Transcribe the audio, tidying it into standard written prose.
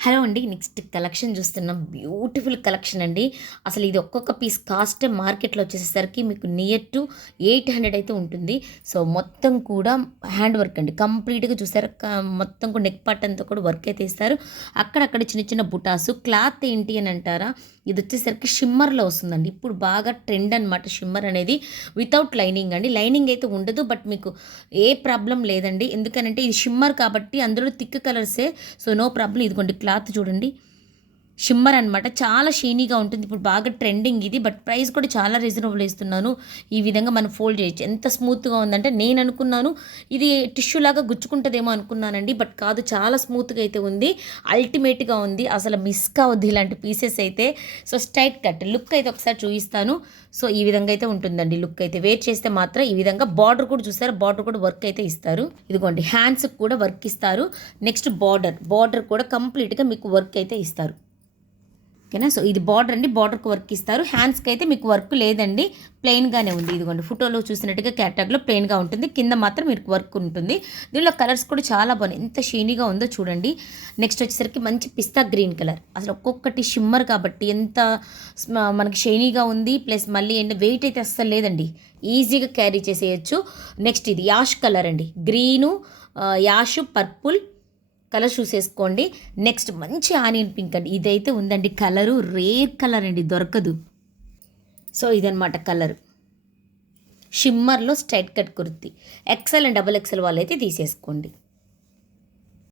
Hello అండి. Next collection చూస్తున్నాం. Beautiful collection అండి. అసలు ఇది ఒక్కొక్క పీస్ కాస్ట్ మార్కెట్‌లో వచ్చేసేసరికి మీకు నియర్ టు 800 అయితే ఉంటుంది. సో, మొత్తం కూడా హ్యాండ్ వర్క్ అండి. కంప్లీట్‌గా చూసారా మొత్తం కూడా నెక్ పార్ట్ అంతా కూడా వర్క్ అయితే ఇస్తారు. అక్కడక్కడ చిన్న చిన్న బుటాసు. క్లాత్ ఏంటి అని అంటారా? ఇదొచ్చేసరికి షిమ్మర్‌లో వస్తుందండి. ఇప్పుడు బాగా ట్రెండ్ అనమాట షిమ్మర్ అనేది. వితౌట్ లైనింగ్ అండి. లైనింగ్ అయితే ఉండదు. బట్ మీకు ఏ ప్రాబ్లమ్ లేదండి. ఎందుకనంటే ఇది షిమ్మర్ కాబట్టి అందులో థిక్ కలర్సే. So, no problem. ఇదిగోండి క్లాత్ చూడండి. షిమ్మర్ అనమాట. చాలా షైనీగా ఉంటుంది. ఇప్పుడు బాగా ట్రెండింగ్ ఇది. బట్ ప్రైస్ కూడా చాలా రీజనబుల్ ఇస్తున్నాను. ఈ విధంగా మనం ఫోల్డ్ చేయొచ్చు. ఎంత స్మూత్‌గా ఉందంటే నేను అనుకున్నాను ఇది టిష్యూ లాగా గుచ్చుకుంటదేమో అనుకున్నానండి. బట్ కాదు, చాలా స్మూత్‌గా అయితే ఉంది. అల్టిమేట్‌గా ఉంది. అసలు మిస్ కావద్దు ఇలాంటి పీసెస్ అయితే. సో, స్ట్రైట్ కట్ లుక్ అయితే ఒకసారి చూపిస్తాను. సో, ఈ విధంగా అయితే ఉంటుందండి లుక్ అయితే. వేర్ చేస్తే మాత్రం ఈ విధంగా బార్డర్ కూడా చూసారా? బార్డర్ కూడా వర్క్ అయితే ఇస్తారు. ఇదిగోండి హ్యాండ్స్‌కి కూడా వర్క్ ఇస్తారు. నెక్స్ట్ బార్డర్ కూడా కంప్లీట్‌గా మీకు వర్క్ అయితే ఇస్తారు. ఓకేనా. సో, ఇది బార్డర్ అండి. బార్డర్కి వర్క్ ఇస్తారు. హ్యాండ్స్కి అయితే మీకు వర్క్ లేదండి. ప్లెయిన్గానే ఉంది. ఇదిగోండి ఫోటోలో చూసినట్టుగా క్యాటాగ్లో ప్లెయిన్గా ఉంటుంది. కింద మాత్రం మీకు వర్క్ ఉంటుంది. దీనిలో కలర్స్ కూడా చాలా బాగున్నాయి. ఎంత షైనీగా ఉందో చూడండి. నెక్స్ట్ వచ్చేసరికి మంచి పిస్తా గ్రీన్ కలర్. అసలు ఒక్కొక్కటి షిమ్మర్ కాబట్టి ఎంత మనకి షైనీగా ఉంది. ప్లస్ మళ్ళీ ఏంటి వెయిట్ అయితే అస్సలు లేదండి. ఈజీగా క్యారీ చేసేయచ్చు. నెక్స్ట్ ఇది యాష్ కలర్ అండి. గ్రీను, యాష్, పర్పుల్ కలర్ చూసేసుకోండి. నెక్స్ట్ మంచి ఆనియన్ పింక్ అండి. ఇదైతే ఉందండి కలరు. రేర్ కలర్ అండి, దొరకదు. సో, ఇదనమాట కలర్. షిమ్మర్లో straight cut kurti. XL and double XL వాళ్ళైతే తీసేసుకోండి.